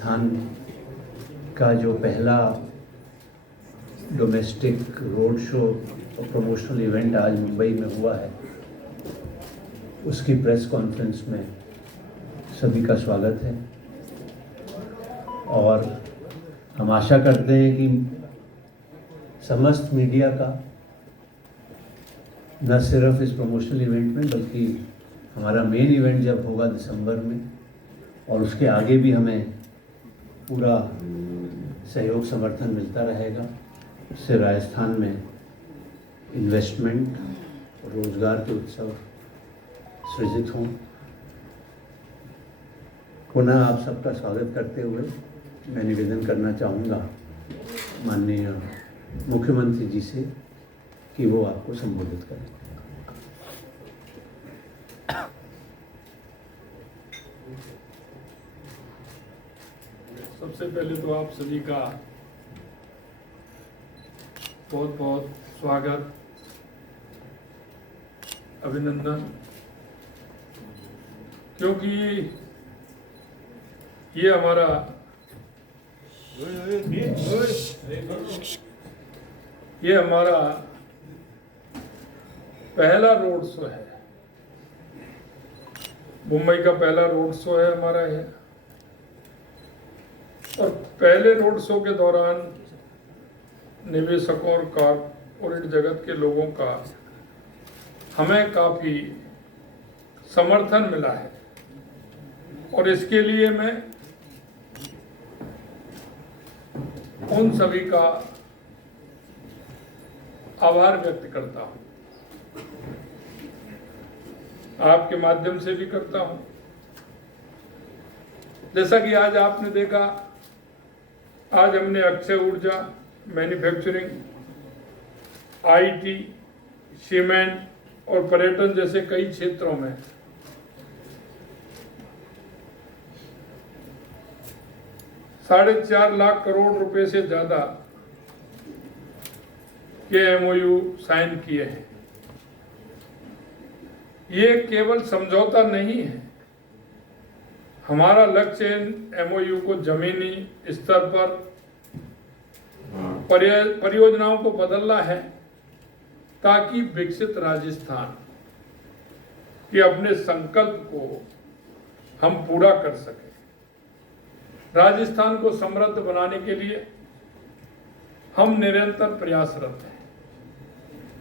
राजस्थान का जो पहला डोमेस्टिक रोड शो और प्रमोशनल इवेंट आज मुंबई में हुआ है, उसकी प्रेस कॉन्फ्रेंस में सभी का स्वागत है। और हम आशा करते हैं कि समस्त मीडिया का न सिर्फ इस प्रमोशनल इवेंट में बल्कि हमारा मेन इवेंट जब होगा दिसंबर में और उसके आगे भी हमें पूरा सहयोग समर्थन मिलता रहेगा। इससे राजस्थान में इन्वेस्टमेंट और रोजगार के उत्सव सृजित हों। पुनः आप सबका स्वागत करते हुए मैं निवेदन करना चाहूँगा माननीय मुख्यमंत्री जी से कि वो आपको संबोधित करें। सबसे पहले तो आप सभी का बहुत बहुत स्वागत, अभिनंदन, क्योंकि ये हमारा पहला रोड शो है। मुंबई का पहला रोड शो है हमारा ये। और पहले रोड शो के दौरान निवेशकों और कॉर्पोरेट जगत के लोगों का हमें काफी समर्थन मिला है और इसके लिए मैं उन सभी का आभार व्यक्त करता हूं, आपके माध्यम से भी करता हूं। जैसा कि आज आपने देखा, आज हमने अक्षय ऊर्जा, मैन्युफैक्चरिंग, आईटी, सीमेंट और पर्यटन जैसे कई क्षेत्रों में ₹4.5 लाख करोड़ रुपए से ज्यादा के एमओयू साइन किए हैं। ये केवल समझौता नहीं है। हमारा लक्ष्य इन एमओयू को जमीनी स्तर पर परियोजनाओं को बदलना है ताकि विकसित राजस्थान के अपने संकल्प को हम पूरा कर सकें। राजस्थान को समृद्ध बनाने के लिए हम निरंतर प्रयासरत हैं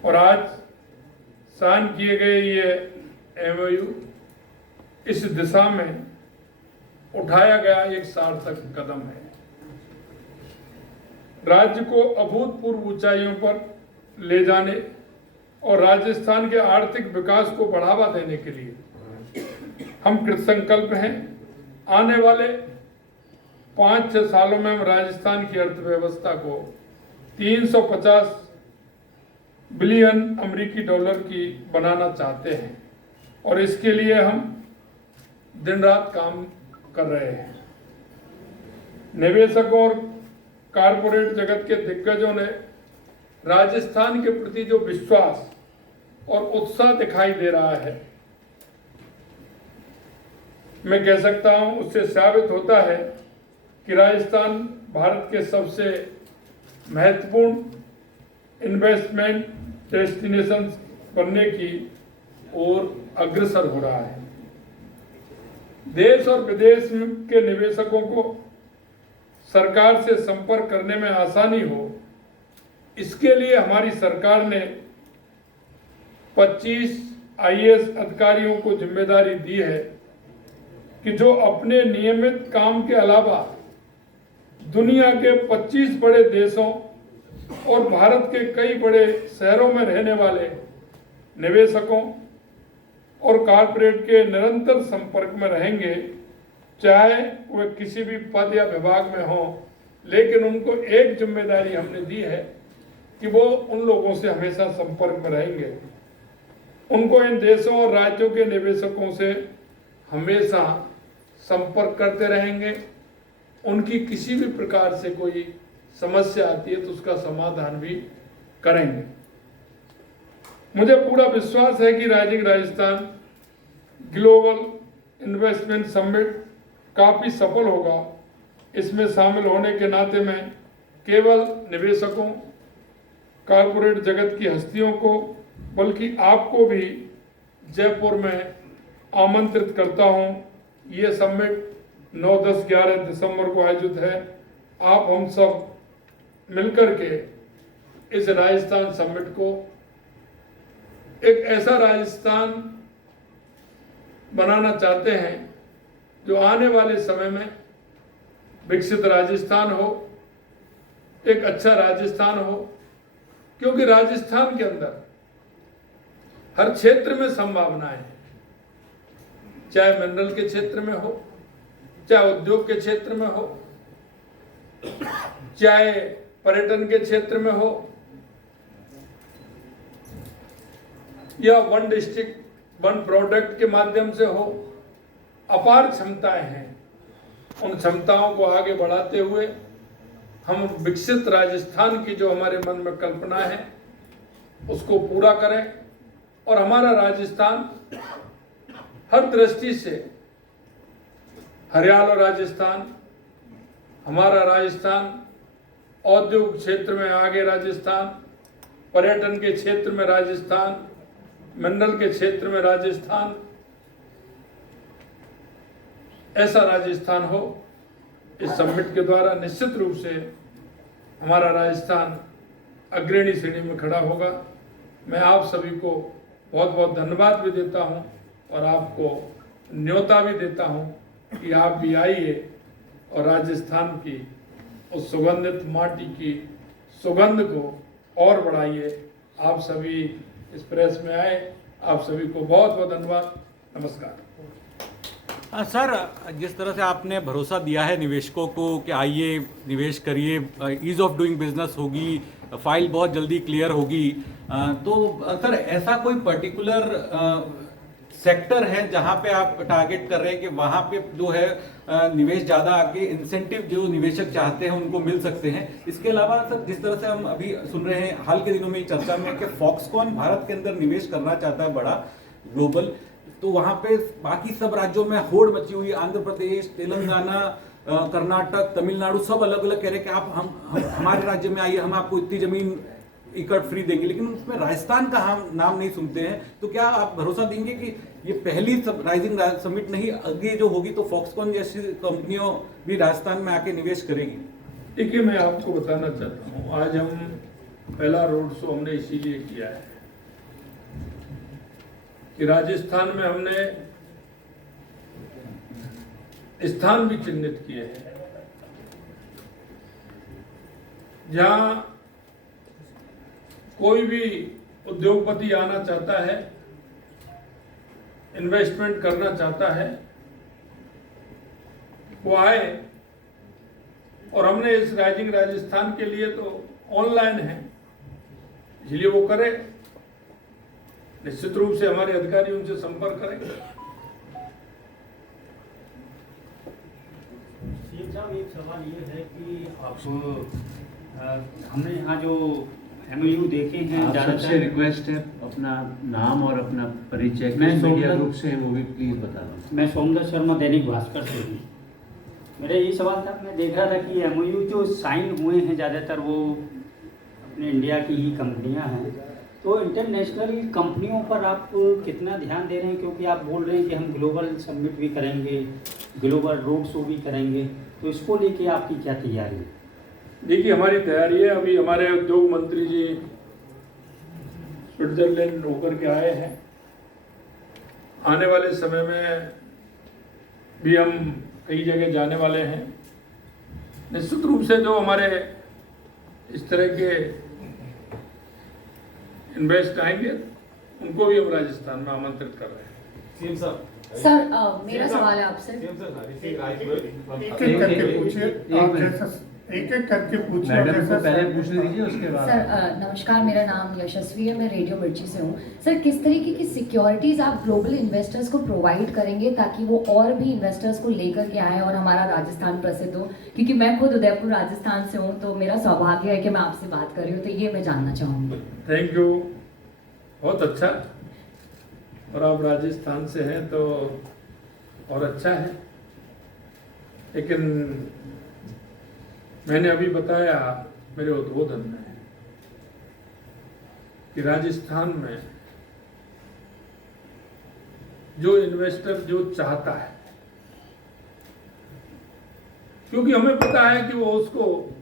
और आज साइन किए गए ये एमओयू इस दिशा में उठाया गया एक सार्थक कदम है। राज्य को अभूतपूर्व ऊंचाइयों पर ले जाने और राजस्थान के आर्थिक विकास को बढ़ावा देने के लिए हम कृतसंकल्प हैं। आने वाले 5-6 सालों में हम राजस्थान की अर्थव्यवस्था को 350 बिलियन अमेरिकी डॉलर की बनाना चाहते हैं और इसके लिए हम दिन रात काम कर रहे हैं। निवेशकों और कारपोरेट जगत के दिग्गजों ने राजस्थान के प्रति जो विश्वास और उत्साह दिखाई दे रहा है, मैं कह सकता हूं उससे साबित होता है कि राजस्थान भारत के सबसे महत्वपूर्ण इन्वेस्टमेंट डेस्टिनेशन बनने की ओर अग्रसर हो रहा है। देश और विदेश के निवेशकों को सरकार से संपर्क करने में आसानी हो, इसके लिए हमारी सरकार ने 25 आईएएस अधिकारियों को जिम्मेदारी दी है कि जो अपने नियमित काम के अलावा दुनिया के 25 बड़े देशों और भारत के कई बड़े शहरों में रहने वाले निवेशकों और कॉर्पोरेट के निरंतर संपर्क में रहेंगे, चाहे वे किसी भी पद या विभाग में हों। लेकिन उनको एक जिम्मेदारी हमने दी है कि वो उन लोगों से हमेशा संपर्क में रहेंगे। उनको इन देशों और राज्यों के निवेशकों से हमेशा संपर्क करते रहेंगे। उनकी किसी भी प्रकार से कोई समस्या आती है तो उसका समाधान भी करेंगे। मुझे पूरा विश्वास है कि rising Rajasthan global investment summit काफी सफल होगा इसमें शामिल होने के नाते मैं केवल निवेशकों, कॉरपोरेट जगत की हस्तियों को, बल्कि आपको भी जयपुर में आमंत्रित करता हूं। ये समिट 9, 10, 11 दिसंबर को आयोजित है। आप हम सब मिलकर के इस राजस्थान समिट को एक ऐसा राजस्थान बनाना चाहते हैं जो आने वाले समय में विकसित राजस्थान हो, एक अच्छा राजस्थान हो, क्योंकि राजस्थान के अंदर हर क्षेत्र में संभावनाएं हैं, चाहे मिनरल के क्षेत्र में हो, चाहे उद्योग के क्षेत्र में हो, चाहे पर्यटन के क्षेत्र में हो, या वन डिस्ट्रिक्ट वन प्रोडक्ट के माध्यम से हो। अपार क्षमताएं हैं। उन क्षमताओं को आगे बढ़ाते हुए हम विकसित राजस्थान की जो हमारे मन में कल्पना है उसको पूरा करें, और हमारा राजस्थान हर दृष्टि से हरियाणा राजस्थान, हमारा राजस्थान औद्योगिक क्षेत्र में आगे राजस्थान, पर्यटन के क्षेत्र में राजस्थान, मिनरल के क्षेत्र में राजस्थान, ऐसा राजस्थान हो। इस समिट के द्वारा निश्चित रूप से हमारा राजस्थान अग्रणी श्रेणी में खड़ा होगा। मैं आप सभी को बहुत बहुत धन्यवाद भी देता हूं और आपको न्योता भी देता हूं कि आप भी आइए और राजस्थान की उस सुगंधित माटी की सुगंध को और बढ़ाइए। आप सभी इस प्रेस में आए, आप सभी को बहुत बहुत धन्यवाद। नमस्कार। सर, जिस तरह से आपने भरोसा दिया है निवेशकों को कि आइए निवेश करिए, ईज़ ऑफ डूइंग बिजनेस होगी, फाइल बहुत जल्दी क्लियर होगी, तो सर ऐसा कोई पर्टिकुलर सेक्टर है जहां पे आप टारगेट कर रहे हैं कि वहां पे जो है निवेश ज़्यादा आके इंसेंटिव जो निवेशक चाहते हैं उनको मिल सकते हैं? इसके अलावा सर, जिस तरह से हम अभी सुन रहे हैं हाल के दिनों में चर्चा में कि फॉक्सकॉन भारत के अंदर निवेश करना चाहता है बड़ा ग्लोबल, तो वहां पे बाकी सब राज्यों में होड़ मची हुई, आंध्र प्रदेश, तेलंगाना, कर्नाटक, तमिलनाडु सब अलग अलग कह रहे हैं कि आप हम हमारे राज्य में आइए, हम आपको इतनी जमीन एकड़ फ्री देंगे, लेकिन उसमें राजस्थान का हम नाम नहीं सुनते हैं। तो क्या आप भरोसा देंगे कि ये पहली राइजिंग समिट नहीं, आगे जो होगी तो फॉक्सकॉन जैसी कंपनियों भी राजस्थान में आके निवेश करेगी? देखिए, मैं आपको बताना चाहता हूँ, आज हम पहला रोड शो हमने इसीलिए किया है कि राजस्थान में हमने स्थान भी चिन्हित किए हैं जहां कोई भी उद्योगपति आना चाहता है, इन्वेस्टमेंट करना चाहता है, वो आए। और हमने इस राइजिंग राजस्थान के लिए तो ऑनलाइन है, इसलिए वो करे। निश्चित रूप से हमारे अधिकारी उनसे संपर्क करेंगे। साहब, एक सवाल ये है कि आप हमने यहाँ जो MOU देखे हैं, सबसे रिक्वेस्ट है अपना नाम और अपना परिचय मीडिया ग्रुप से वो भी प्लीज बता दो। मैं सोमदत्त शर्मा, दैनिक भास्कर से हूँ। मेरा ये सवाल था, मैं देख रहा था कि MOU जो साइन हुए हैं ज़्यादातर वो अपने इंडिया की ही कंपनियाँ हैं, तो इंटरनेशनल कंपनियों पर आप कितना ध्यान दे रहे हैं? क्योंकि आप बोल रहे हैं कि हम ग्लोबल समिट भी करेंगे, ग्लोबल रोड शो भी करेंगे, तो इसको लेके आपकी क्या तैयारी है? देखिए, हमारी तैयारी है। अभी हमारे उद्योग मंत्री जी स्विट्जरलैंड होकर के आए हैं। आने वाले समय में भी हम कई जगह जाने वाले हैं। निश्चित रूप से जो हमारे इस तरह के इन्वेस्ट आएंगे उनको भी हम राजस्थान में आमंत्रित कर रहे हैं। सर, मेरा सवाल है आपसे। एक एक करके पूछिए। मैडम को पहले पूछने दीजिए, उसके बाद। सर नमस्कार, मेरा नाम यशस्वी है, मैं रेडियो मिर्ची से हूँ। सर, किस तरीके की सिक्योरिटीज़ आप ग्लोबल इन्वेस्टर्स को प्रोवाइड करेंगे ताकि वो और भी इन्वेस्टर्स को लेकर के आएँ और हमारा राजस्थान प्रसिद्ध हो? क्योंकि मैं खुद उदयपुर राजस्थान से हूँ, तो मेरा सौभाग्य है कि मैं आपसे बात कर रही हूँ, तो ये मैं जानना चाहूँगी। थैंक यू, बहुत अच्छा। और आप राजस्थान से हैं तो और अच्छा है, लेकिन मैंने अभी बताया मेरे उद्बोधन में कि राजस्थान में जो इन्वेस्टर जो चाहता है, क्योंकि हमें पता है कि वो उसको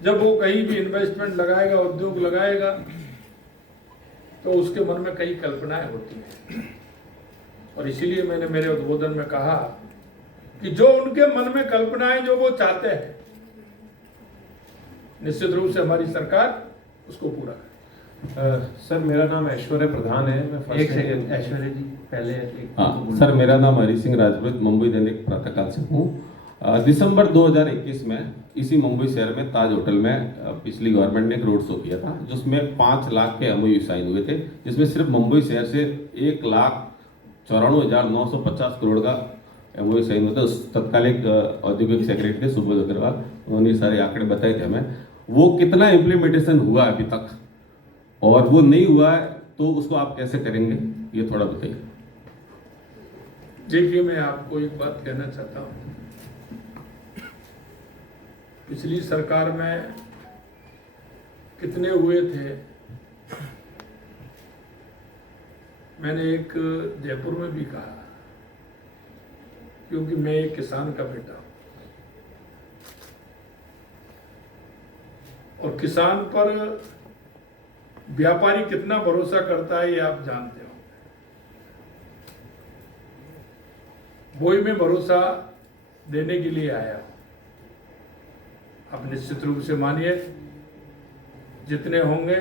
जब वो कहीं भी इन्वेस्टमेंट लगाएगा, उद्योग लगाएगा, तो उसके मन में कई कल्पनाएं होती हैं। और इसीलिए मैंने मेरे उद्बोधन में कहा कि जो उनके मन में कल्पनाएं जो वो चाहते हैं, निश्चित रूप से हमारी सरकार उसको पूरा करे। सर मेरा नाम ऐश्वर्य प्रधान है। मैं एक सेकंड ऐश्वर्य जी, पहले हाँ सर, मेरा नाम हरी सिंह राजपूत मुंबई दैनिक प्रातःकाल से हूँ। दिसंबर 2021 में इसी मुंबई शहर में ताज होटल में पिछली गवर्नमेंट ने एक रोड शो किया था, जिसमें 5 लाख के एमओयू साइन हुए थे, जिसमें सिर्फ मुंबई शहर से 1,94,950 करोड़ का एमओयू साइन हुआ था। उस तत्कालिक औद्योगिक सेक्रेटरी थे सुबोध अग्रवाल, उन्होंने सारे आंकड़े बताए थे हमें। वो कितना इम्प्लीमेंटेशन हुआ अभी तक और वो नहीं हुआ है, तो उसको आप कैसे करेंगे, ये थोड़ा बताइए। देखिए, मैं आपको एक बात कहना चाहता हूँ। पिछली सरकार में कितने हुए थे, मैंने एक जयपुर में भी कहा, क्योंकि मैं एक किसान का बेटा हूं और किसान पर व्यापारी कितना भरोसा करता है ये आप जानते हो। वही मैं भरोसा देने के लिए आया हूं। आप निश्चित रूप से मानिए, जितने होंगे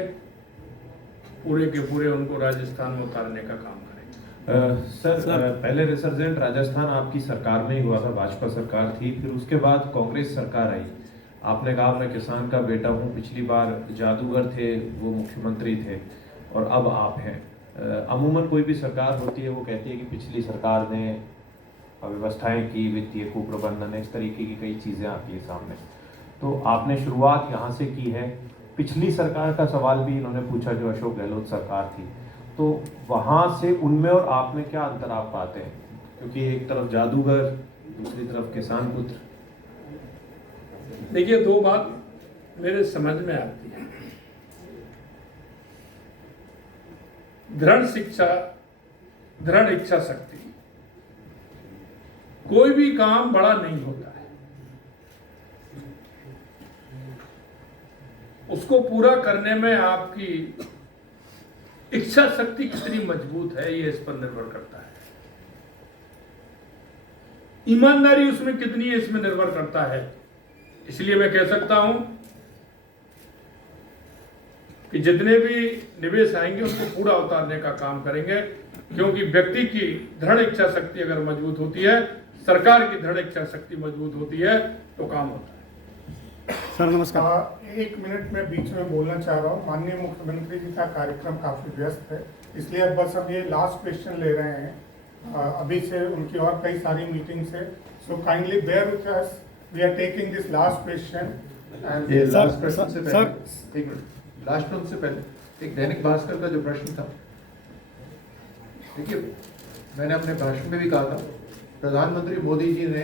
पूरे के पूरे उनको राजस्थान में उतारने का काम करेंगे। सर पहले रिसर्जेंट राजस्थान आपकी सरकार में ही हुआ था, भाजपा सरकार थी, फिर उसके बाद कांग्रेस सरकार आई। आपने कहा मैं किसान का बेटा हूँ, पिछली बार जादूगर थे वो मुख्यमंत्री थे और अब आप हैं। अमूमन कोई भी सरकार होती है वो कहती है कि पिछली सरकार ने व्यवस्थाएं की, वित्तीय कुप्रबंधन, इस तरीके की कई चीज़ें आती है सामने। तो आपने शुरुआत यहाँ से की है। पिछली सरकार का सवाल भी इन्होंने पूछा जो अशोक गहलोत सरकार थी, तो वहाँ से उनमें और आप में क्या अंतर आप पाते हैं? क्योंकि एक तरफ जादूगर, दूसरी तरफ किसान पुत्र। देखिए, दो बात मेरे समझ में आती है। दृढ़ शिक्षा, दृढ़ इच्छा शक्ति, कोई भी काम बड़ा नहीं होता है, उसको पूरा करने में आपकी इच्छा शक्ति कितनी मजबूत है ये इस पर निर्भर करता है। ईमानदारी उसमें कितनी है इसमें निर्भर करता है। इसलिए मैं कह सकता हूं कि जितने भी निवेश आएंगे उसको पूरा उतारने का काम करेंगे, क्योंकि व्यक्ति की दृढ़ इच्छा शक्ति अगर मजबूत होती है, सरकार की दृढ़ इच्छा शक्ति मजबूत होती है, तो काम होता है। सर नमस्कार। 1 मिनट में बीच में बोलना चाह रहा हूँ। माननीय मुख्यमंत्री जी का कार्यक्रम काफ़ी व्यस्त है, इसलिए बस हम ये लास्ट क्वेश्चन ले रहे हैं। अभी से उनकी और कई सारी मीटिंग्स है, so kindly bear with us, we are taking this last question. ये लास्ट प्रश्न से पहले एक मिनट, लास्ट प्रश्न से पहले एक दैनिक भास्कर का जो प्रश्न था, देखिए मैंने अपने भाषण में भी कहा था, प्रधानमंत्री मोदी जी ने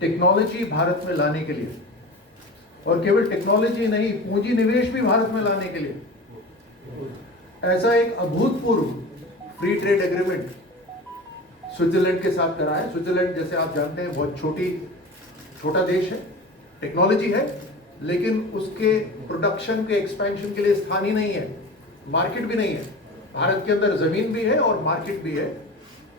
टेक्नोलॉजी भारत में लाने के लिए, और केवल टेक्नोलॉजी नहीं, पूंजी निवेश भी भारत में लाने के लिए ऐसा एक अभूतपूर्व फ्री ट्रेड एग्रीमेंट स्विट्जरलैंड के साथ करा है। स्विट्जरलैंड जैसे आप जानते हैं बहुत छोटा देश है, टेक्नोलॉजी है, लेकिन उसके प्रोडक्शन के एक्सपेंशन के लिए स्थान ही नहीं है, मार्केट भी नहीं है। भारत के अंदर जमीन भी है और मार्केट भी है,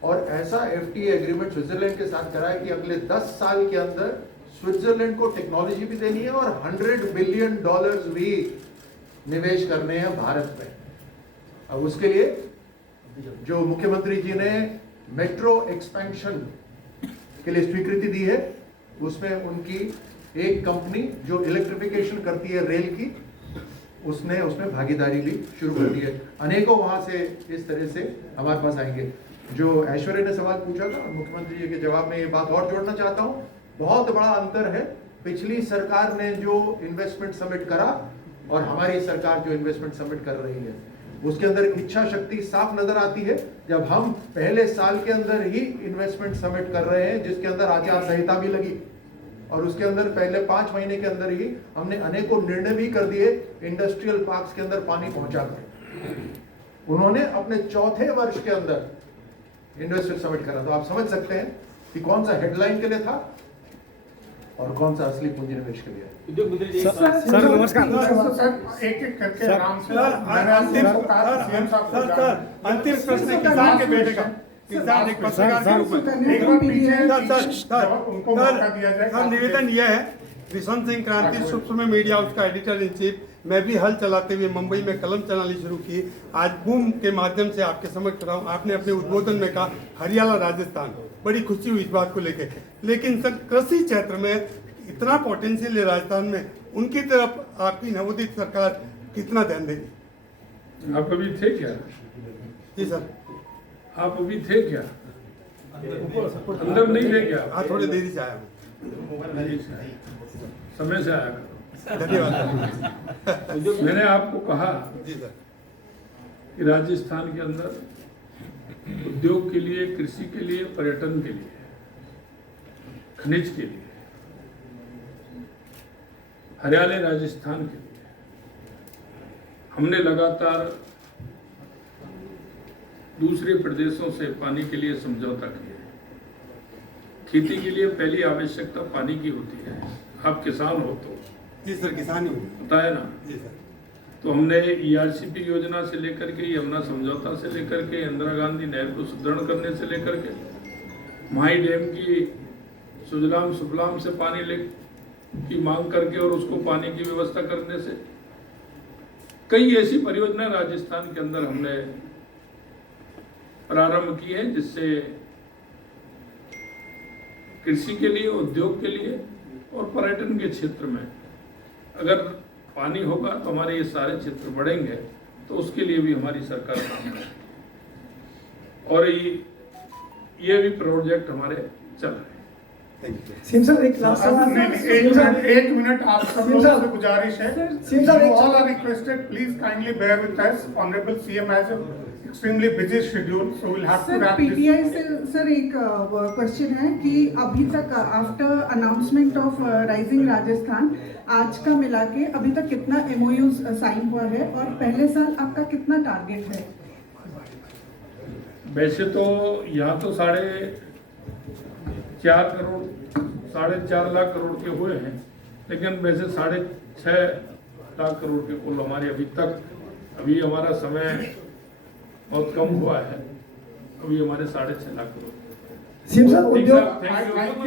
और ऐसा एफटीए एग्रीमेंट स्विट्जरलैंड के साथ करा है कि अगले 10 साल के अंदर स्विट्जरलैंड को टेक्नोलॉजी भी देनी है और $100 बिलियन भी निवेश करने हैं भारत में। अब उसके लिए जो मुख्यमंत्री जी ने मेट्रो एक्सपेंशन के लिए स्वीकृति दी है, उसमें उनकी एक कंपनी जो इलेक्ट्रिफिकेशन करती है रेल की, उसमें भागीदारी भी शुरू कर दी है। अनेकों वहां से इस तरह से हमारे पास आएंगे। जो ऐश्वर्य ने सवाल पूछा था, मुख्यमंत्री जी के जवाब में ये बात और जोड़ना चाहता हूँ, बहुत बड़ा अंतर है पिछली सरकार ने जो इन्वेस्टमेंट समिट करा और हमारी सरकार जो इन्वेस्टमेंट समिट कर रही है। उसके अंदर इच्छा शक्ति साफ नजर आती है जब हम पहले साल के अंदर ही इन्वेस्टमेंट समिट कर रहे हैं, जिसके अंदर आचार संहिता भी लगी और उसके अंदर पहले 5 महीने के अंदर ही हमने अनेकों निर्णय भी कर दिए इंडस्ट्रियल पार्क्स के अंदर पानी पहुंचाकर। उन्होंने अपने चौथे वर्ष के अंदर इंडस्ट्रियल समिट करा। तो आप समझ सकते हैं कि कौन सा हेडलाइन के लिए था और कौन सा असली पूंजी निवेश के लिए। सर नमस्कार। सर एक एक करके आराम से अंतिम प्रश्न किसान के बेटे का किसान एक पत्रकार के रूप में एक बार पीछे उनको मौका दिया जाए। सर निवेदन यह है, विश्वंत सिंह क्रांति सूक्ष्म मीडिया उसका एडिटर इन चीफ, मैं भी हल चलाते हुए मुंबई में कलम चलानी शुरू की। आज बूम के माध्यम से आपके समझ रहा हूँ। आपने अपने उद्बोधन में कहा हरियाणा राजस्थान, बड़ी खुशी हुई इस बात को लेकर। लेकिन सर कृषि क्षेत्र में इतना पोटेंशियल है राजस्थान में, उनकी तरफ आपकी नवोदित सरकार कितना ध्यान देगी? आप अभी थे क्या? जी सर। आप अभी थे क्या? अंदर नहीं थे क्या? हाँ थोड़ी देरी से आया हूँ। समय से आया करो। धन्यवाद। मैंने आपको कहा जी सर कि राजस्थान के अंदर उद्योग के लिए, कृषि के लिए, पर्यटन के लिए, खनिज के लिए, हरियाणा राजस्थान के लिए हमने लगातार दूसरे प्रदेशों से पानी के लिए समझौता किया है। खेती के लिए पहली आवश्यकता पानी की होती है। आप किसान हो तो जी सर, किसान ही होता है ना। जी सर। तो हमने ERCP योजना से लेकर के, यमुना समझौता से लेकर के, इंदिरा गांधी नहर को सुदृढ़ करने से लेकर के, माही डैम की सुजलाम सुफलाम से पानी की मांग करके और उसको पानी की व्यवस्था करने से, कई ऐसी परियोजना राजस्थान के अंदर हमने प्रारंभ की है जिससे कृषि के लिए, उद्योग के लिए और पर्यटन के क्षेत्र में अगर पानी होगा तो हमारे ये सारे क्षेत्र बढ़ेंगे। तो उसके लिए भी हमारी सरकार काम करेगी और ये भी प्रोजेक्ट हमारे चल रहे हैं। सीएम सर एक लास्ट सवाल। एक मिनट आप सब लोगों से गुजारिश है। सीएम साहब एक all are requested please kindly bear with us. Honourable CM has extremely busy schedule, so we'll have to wrap this. PTI से सर एक क्वेश्चन है कि अभी तक after announcement of rising Rajasthan आज का मिला के अभी तक कितना MOU साइन हुआ है और पहले साल आपका कितना टारगेट है? वैसे तो यहाँ तो 4.5 लाख करोड़ के हुए हैं, लेकिन वैसे 6.5 लाख करोड़ के कुल हमारे अभी हमारा समय बहुत कम हुआ है। अभी हमारे 6.5 लाख करोड़। सीएम साहब उद्योग थैंक यू।